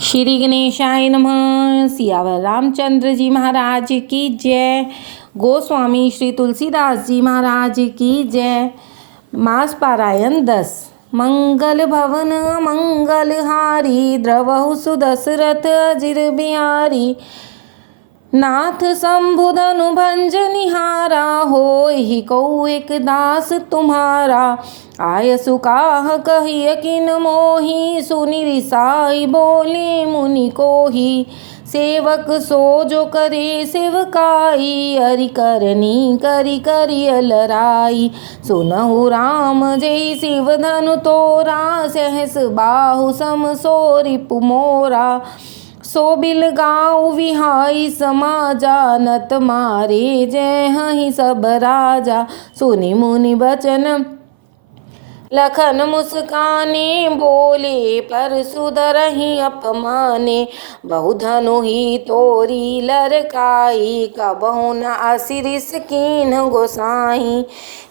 श्री गणेशाय नमः। सियावर रामचंद्र जी महाराज की जय। गोस्वामी श्री तुलसीदास जी महाराज की जय। मास पारायण 10। मंगल भवन मंगल हारी, द्रवहु सुदशरथ अजिर बिहारी। नाथ शंभु धनु भंज निहारा, होहि कौ एक दास तुम्हारा। आय सुकाह कहिय किन मोही, सुनि रिसाई बोले मुनि कोही। सेवक सो जो करे सेवकाई, अरि करनी करि करिय लराई। सुनहु राम जय शिव धनु तोरा, सहस बाहु सम सो रिपु मोरा। सो बिल गाँव विहाई समाजा, नत मारे जय हहि सब राजा। सुनि मुनि बचन लखन मुस्काने, बोले पर सुधरहि अपमाने। बहु धनु ही तोरी लरकाई, कबहु न असिरिस कीन गोसाई।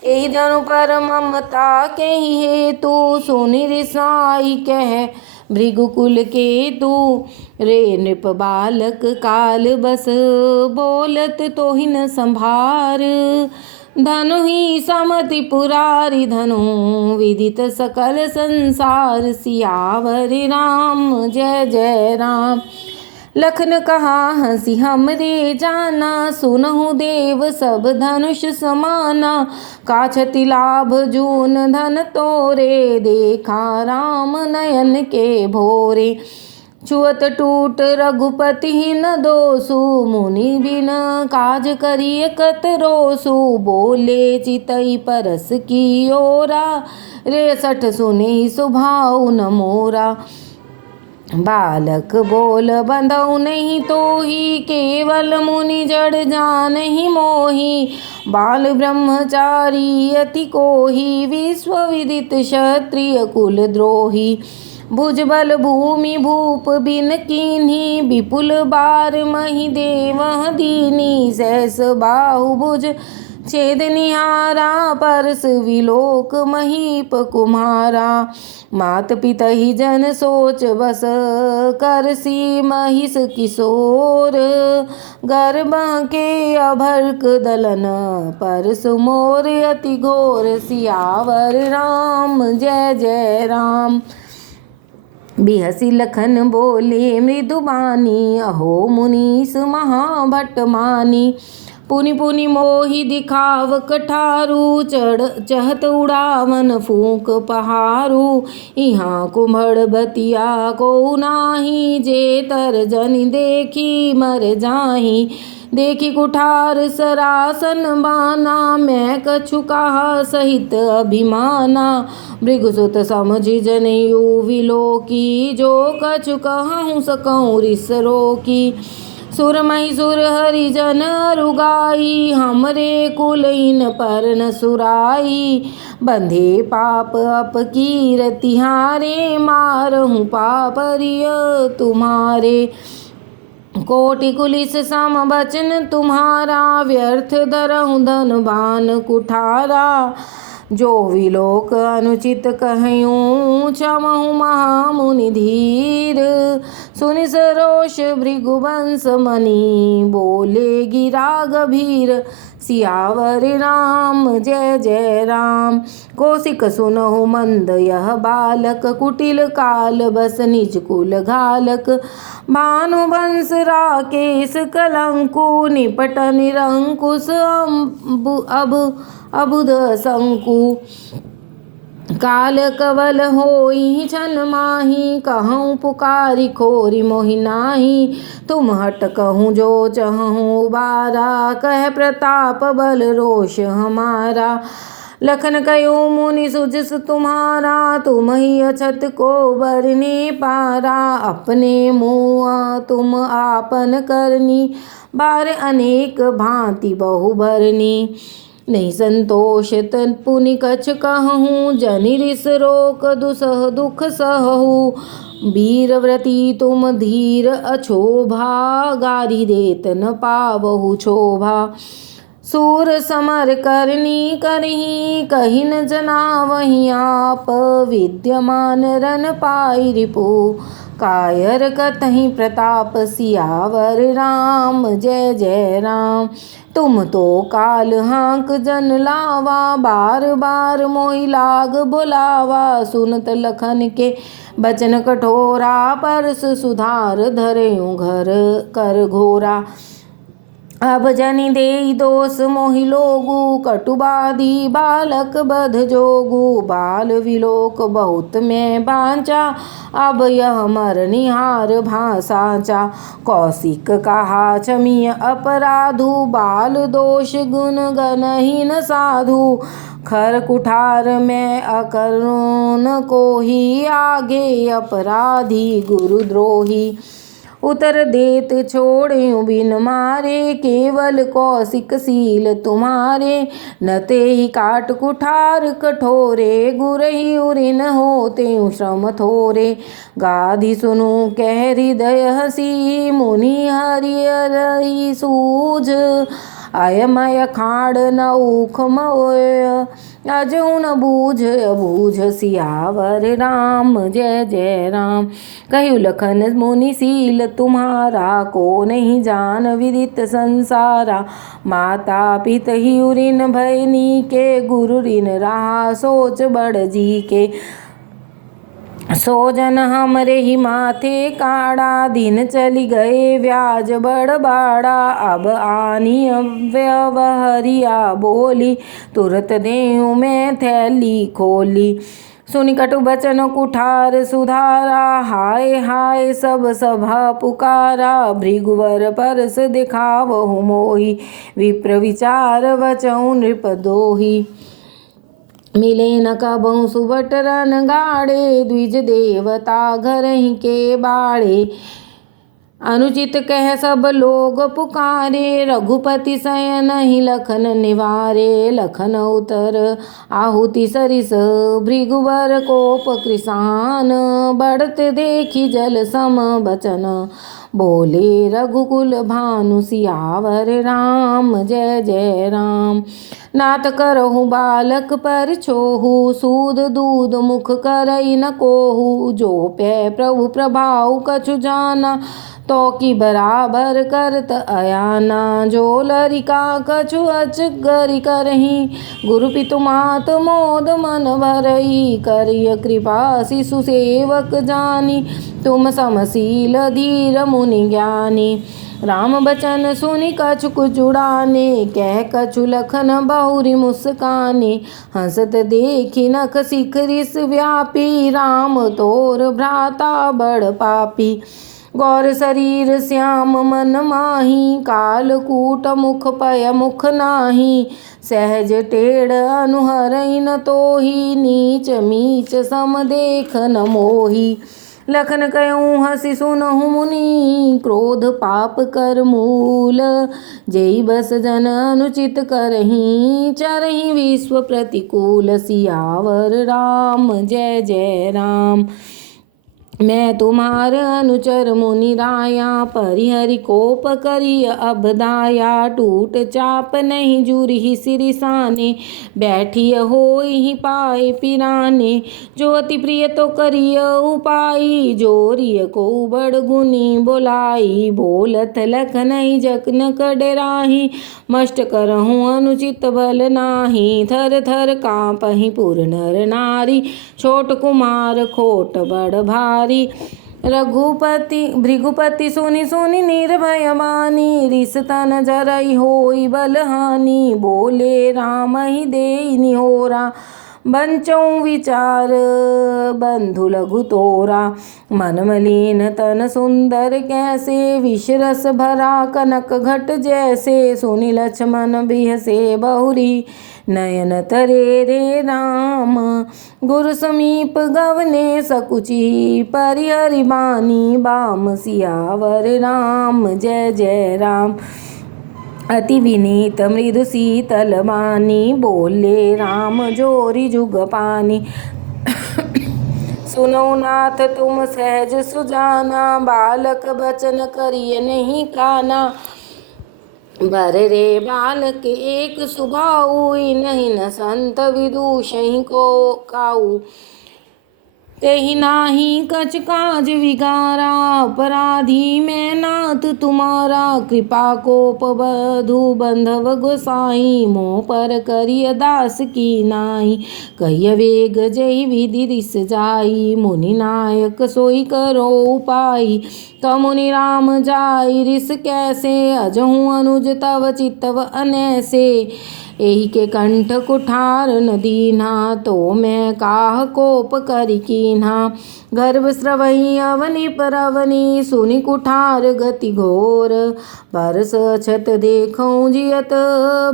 एहि धनु पर ममता केहि हेतु, सुनि रिसाई कह भृगुकुल केतु। रे नृप बालक काल बस, बोलत तोहि न संभार। धनु ही समति पुरारी धनु, विदित सकल संसार। सियावर राम जय जय राम। लखन कहा हंसी हमरे जाना, सुनहु देव सब धनुष समाना। काछति लाभ जून धन तोरे, देखा राम नयन के भोरे। छुअत टूट रघुपति न दोसु, मुनि बिन काज करिय कत रोसु। बोले चितई परस की ओरा, रेसठ सुनि सुभाउ न मोरा। बालक बोल बंधउ नहीं तोही, केवल मुनि जड़ जानहि मोही। बाल ब्रह्मचारी अति कोही, विश्व विदित क्षत्रिय कुल द्रोही। भुजबल भूमि भूप बिन कीन्ही, विपुल बार मही देवह दीनी। सहस बाहु भुज छेद निहारा, परस विलोक महीप कुम्हारा। मात पितहि जन सोच बस, करसी महिष किशोर। गर्भ के अभर्क दलन, परस मोर अति घोर। सियावर राम जय जय राम। बिहसी लखन बोले मृदुबानी, अहो मुनीस महाभट मानी। पुनि पुनि मोहि दिखाव कठारू, चहत उड़ावन फूक पहारू। यहाँ कुम्हड़ बतिया को नाही, जे तर जनि देखी मर जाही। देखी कुठार सरासन बाना, मैं कछु कहा सहित अभिमाना। भृगुसुत समझि जनेऊ विलोकी, जो कछु कहूँ सकऊँ रिस रोकी। सुर महिसुर हरिजन रुगाई, हमरे कुलइन पर न सुराई। बंधे पाप अपकीर तिहारे, मारहूँ पापरिय तुम्हारे। कोटि कुलिस सम बचन तुम्हारा, व्यर्थ धरहूँ धन बान कुठारा। जो विलोक अनुचित कहयूँ, क्षमहु महामुनि धीर। सुनि सरोष भृगुवंश मणि, बोले गिरा गभीर। सियावर राम जय जय राम। कौशिक सुनहु मंद यह बालक, कुटिल काल बस निज कुल घालक। भानुवंश राकेश कलंकु, निपट निरंकुश अबुध शंकु। काल कवल होई छन माही, कहूँ पुकारी खोरी मोहि नाही। तुम हट कहूँ जो चहूँ बारा, कह प्रताप बल रोष हमारा। लखन कयो मुनि सुजस तुम्हारा, तुम ही अछत को बरने पारा। अपने मुँह तुम आपन करनी, बार अनेक भांति बहु भरनी। नहीं संतोष तन पुनि कछ कहूँ, जनि रिस रोक दुसह दुख सहू। वीरव्रती तुम धीर अछोभा, गारी देत न पावहु शोभा। सूर समर करनी करही, कही न जनावहि आप। विद्यमान रन पाई रिपु, कायर कतहि प्रताप सियावर राम जय जय राम। तुम तो काल हाँक जन लावा बार बार मोहि लाग बुलावा। सुनत लखन के बचन कठोरा परस सुधार धरयूं घर कर घोरा। अब जनि देई दोष मोहि लोगु कटुबादी बालक बध जोगु। बाल विलोक बहुत मैं बांचा अब यह मरनिहार भाषाचा। कौशिक कहा क्षमीय अपराधु बाल दोष गुण गणहीन साधु। खर कुठार में अकरुण कोही आगे अपराधी गुरुद्रोही। उतर देत छोड़्यूं बिन मारे केवल कौशिक सील तुम्हारे। न तेहि काट कुठार कठोरे गुरहि उरिन होते श्रम थोरे। गाधि सुनु कह हृदय हसी मुनि हरिहरहि सूझ। अयमय खाड़ न ऊख मोय अजहु न बूझ अबूझ सियावर राम जय जय राम। कहु लखन मुनि सील तुम्हारा को नहीं जान विदित संसारा। माता पिता ही ऋण भयनी के गुरु ऋण रहा सोच बड़ जी के। सोजन हमरे ही माथे काड़ा दिन चली गए व्याज बड़ बाड़ा। अब आनी व्यवहरिया बोली तुरत देऊं मैं थैली खोली। सुनि कटु बचन कुठार सुधारा हाय हाय सब सभा पुकारा। भृगुवर परस दिखावहु मोहि विप्र विचार वचऊं नृप दोही। मिले न कबहु सुबट रन गाड़े द्विज देवता घर ही के बाड़े। अनुचित कह सब लोग पुकारे रघुपति शयन ही लखन निवारे। लखन उतर आहुति सरिस भृगुवर कोप कृसान। बढ़त देखी जल सम बचन बोले रघुकुल भानु सियावर राम जय जय राम। नाथ करहु बालक पर छोहु सूद दूध मुख करई न कोहु। जो पै प्रभु प्रभाव कछु जाना तो की बराबर करत अयाना। जो लरिका कछु अचगरि करही गुरु पितु मात मोद मन भरई। करिय कृपा शिशु सेवक जानी तुम समशील धीर मुनि ज्ञानी। राम बचन सुनि कछु जुड़ाने कह कछु लखन बहुरी मुस्काने। हंसत देखी नख शिखरिस व्यापी राम तोर भ्राता बड़ पापी। गौर शरीर श्याम मन माही कालकूट मुख पय मुख नाही। सहज टेढ़ अनुहरई न तोही नीच मीच सम देख न मोही। लखन कहूँ हसी सुनहु मुनि क्रोध पाप कर मूल। जेई बस जन अनुचित करही चरही विश्व प्रतिकूल। सियावर राम जय जय राम। मैं तुम्हार अनुचर मुनि राया परिहरि कोप करिय अब दाया। टूट चाप नहीं जुरहि सिरिसाने बैठिय होई पाए पिराने। जो अति प्रिय तो करिय उपाई जोरिय को बड़ गुनी बोलाई। बोलत लखन जकन कडेराही मष्ट करहूँ अनुचित बल नाही। थर थर कांपहि पुर नर नारी छोट कुमार खोट बड़ भारी। भृगुपति सुनि सुनि निर्भय मानी रिस तन जरई होई बलहानि। बोले राम ही देई निहोरा बंचऊं विचार बंधु लघु तोरा। मन मलिन तन सुंदर कैसे विषरस भरा कनक घट जैसे। सुनि लक्ष्मण बिहसे बहुरी नयन तरे रे राम। गुरु समीप गवने सकुची परिहरि बानी बाम। सियावर राम जय जय राम। अति विनीत मृदु शीतल वाणी बोले राम जोरी जुग पानी। सुनो नाथ तुम सहज सुजाना बालक बचन करिय नहीं काना। बर रे बालक एक सुभाऊ नहीं न संत विदुषहि को काऊ। तेहि नाही कछ काज विगारा, अपराधी मैं नाथ तुम्हारा। कृपा कोप बधु बंधव गोसाई, मोह पर करिय दास की नाई। कहिय वेग जय विधि रिस जाई, मुनि नायक सोई करो उपाई। कमुनि राम जाई रिस कैसे, अजहू अनुज तव चितव अनैसे। एहि के कंठ कुठार न दीन्हा, तो मैं काह कोप करि कीन्हा। गर्भ स्रवई अवनि परवनि, सुनि कुठार गति घोर। बरस अछत देखऊँ जियत,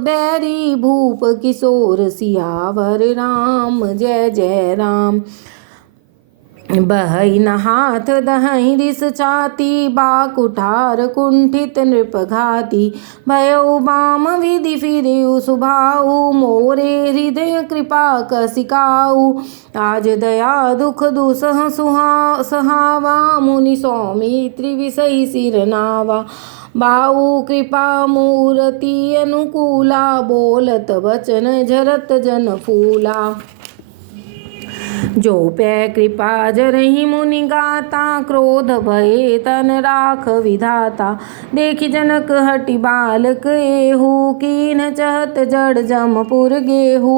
बैरी भूप किशोर। सियावर राम जय जय राम। बहई न हाथ दहई रिस छाती, बा कुठार कुंठित नृप घाती। भयउ बाम विधि फिरिउ सुभाऊ, मोरे हृदय कृपा कसिकाऊ। आज दया दुख दुसह सहावा, मुनि सौमित्री विषयी सिर नावा। बाऊ कृपा मूर्ति अनुकूला, बोलत वचन झरत जन फूला। जो पै कृपा जरहि मुनि गाता, क्रोध भये तन राख विधाता। देखि जनक हटि बालक एहू, कीन्ह चहत जड़ जमपुर गेहू।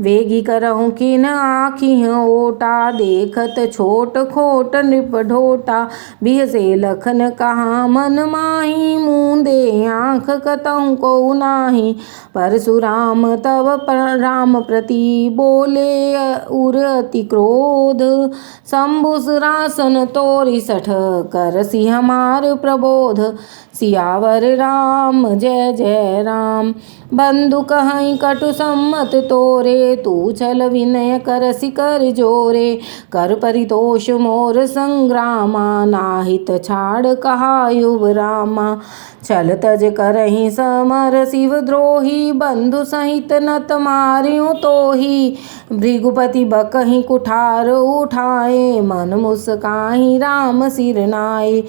वेगी करहु किन आँखि ओटा, देखत छोट खोट नृप ढोटा। बिहसे लखन कहा मन माही, मूंदे आँख कतहु को नाही। परशुराम तव राम प्रति, बोले उर अति क्रोध। शंभुसुरासन तोरि सठ, करसि हमार प्रबोध। सियावर राम जय जय राम। बंधु कहई कटु सम्मत तोरे, तू छल विनय करसि कर जोरे। कर परितोष मोर संग्रामा, नाहित छाड़ कहा युव रामा। छल तज करहि समर शिव द्रोही, बंधु सहित नत मारियो तोही। भृगुपति बकहि कुठार उठाए, मन मुस्काहि राम सिर नाए।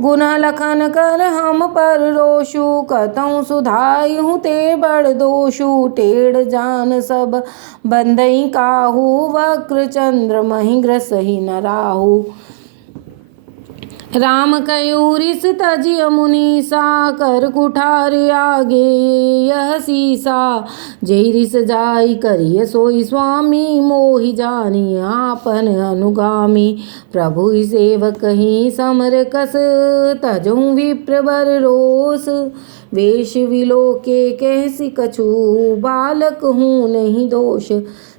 गुण लखन कर हम पर रोषु, कतहु सुधाइहु ते बड़ दोषु। टेढ़ जान सब बंदई काहू, वक्र चंद्र महि ग्रसहि न राहु। राम कयु रिस तजिय मुनीसा, कर कुठार आगे यह सीसा। जय रिस जाई करिय सोई स्वामी, मोहि जानी आपन अनुगामी। प्रभु सेवक ही समर कस, तजहु विप्र बर रोस। वेश विलोके कहसि कछु, बालक हूँ नहीं दोष।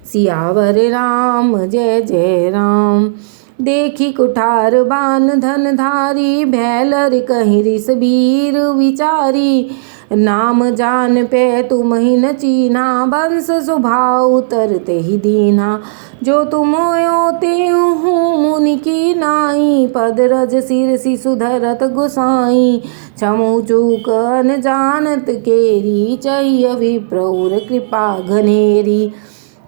सियावर राम जय जय राम। देखी कुठार बान धन धारी, भैलर कहि रिस वीर विचारी। नाम जान पे तुम ही न चीन्हा, वंश स्वभाव तरते ही दीन्हा। जो तुम होते हूँ मुनि की नाई, पद रज सिर शिशु धरत गोसाई। क्षमु चूक अन जानत केरी, चाहिए विप्रौर कृपा घनेरी।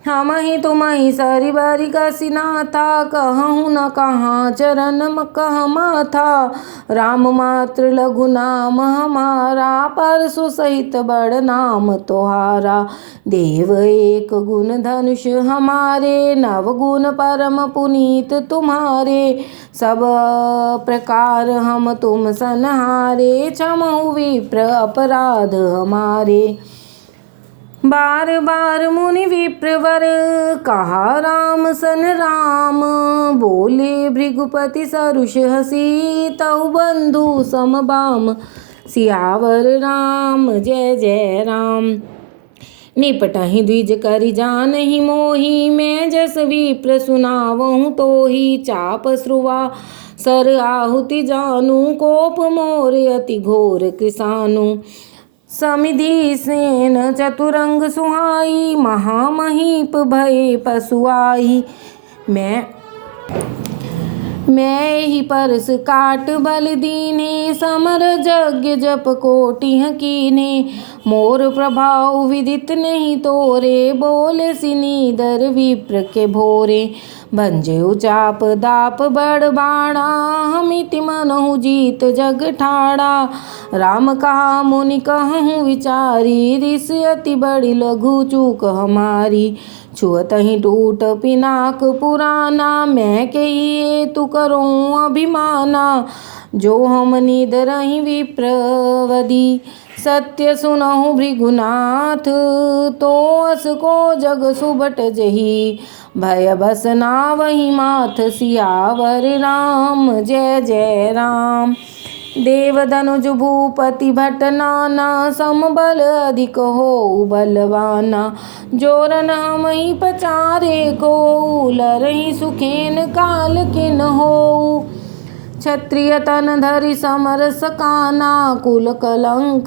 हम ही तुम ही सरि बरि कसी नाथा, कहूँ न कहाँ चरण कह माथा। राम मात्र लघु नाम हमारा, परसु सहित बड़ नाम तोहारा। देव एक गुण धनुष हमारे, नव गुण परम पुनीत तुम्हारे। सब प्रकार हम तुम सनहारे, क्षमहु विप्र अपराध हमारे। बार बार मुनि विप्रवर, कहा राम सन राम। बोले भृगुपति सरुष हसी, तहु बंधु समबाम। सियावर राम जय जय राम। निपटहि द्विज करि जानहि मोहि, मैं जस विप्र सुनावहु तोहि। चाप श्रुवा सर आहुति जानू, कोप मोर अति घोर कृसानु। समिधि सेन चतुरंग सुहाई, महामहीप भय पशुआई। मैं ही परस काट बल दीने, समर यज्ञ जप कोटि कीने। मोर प्रभाव विदित नहीं तोरे, बोले सिनीदर विप्र के भोरे। भंजेउ चाप दाप बड़ बाड़ा, हमिति मनहु जीत जग ठाड़ा। राम कहा मुनि कहूँ विचारी, रिस अति बड़ी लघु चूक हमारी। छुअत ही टूट पिनाक पुराना, मैं के ये तू करो अभिमाना। जो हम निद रही विप्रवदी, सत्य सुनहु भृगुनाथ। तो अस को जग सुबट जही, भय बस नावहि माथ। सियावर राम जय जय राम। देवधनुज भूपति भट नाना, समबल अधिक हो बलवाना। जोरन हमहि पचारे को, लरहि सुखेन काल किन हो। क्षत्रिय तन धरि समरस काना, कुल कलंक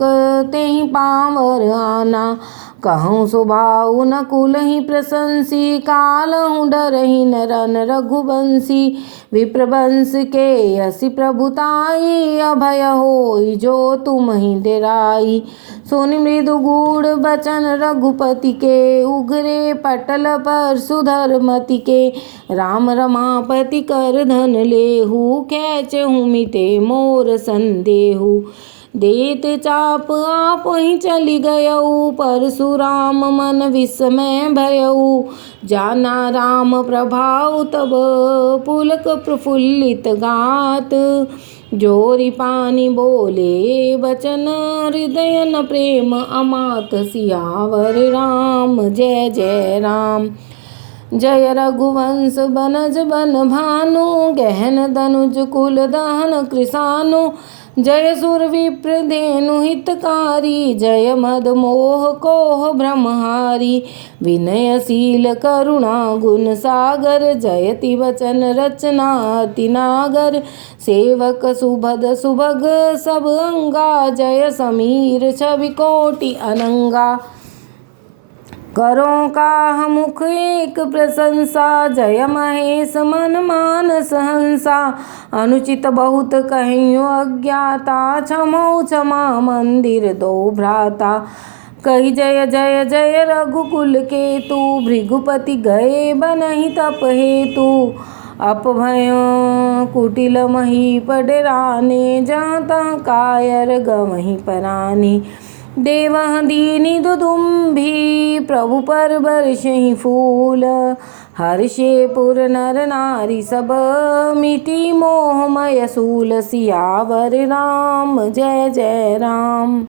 तेहि पावर आना। कहूँ स्वभाव न कुलहि प्रशंसी, कालहु डरहि नरन रघुवंशी। विप्रवंश के असी प्रभुताई, अभय होई जो तुमहि डेराई। सुनि मृदु गूढ़ बचन रघुपति के, उघरे पटल पर सुधरमति के। राम रमापति कर धन लेहु, कैचहु मिटे मोर संदेहु। देत चाप आप ही चली गयऊ, परशुराम मन विस्मय भयऊ। जाना राम प्रभाव तब, पुलक प्रफुल्लित गात। जोरी पानी बोले बचन, हृदय न प्रेम अमात। सियावर राम जय जय राम। जय रघुवंश बनज बन भानु, गहन दनुज कुल दहन कृसानु। जय सुर विप्र धेनु हितकारी, जय मद मोह कोह ब्रह्महारी। विनयशील करुणा गुण सागर, जयति वचन रचना अति नागर। सेवक सुभद सुभग सब अंगा, जय समीर छवि कोटि अनंगा। करो काह मुख एक प्रशंसा, जय महेश मन मानस हंसा। अनुचित बहुत कहियो अज्ञाता, क्षमौ क्षमा मंदिर दो भ्राता। कही जय जय जय रघुकुल केतु, भृगुपति गए बनहि तप हेतु। अपभय कुटिल महीप डेराने, जहाँ तहाँ कायर गवहीं पराने। देवह दीनि दुदुम्भी, प्रभु पर बरसहि फूल। हर्षे पुर नर नारी सब, मिटी मोहमय सूल। सियावर राम जय जय राम।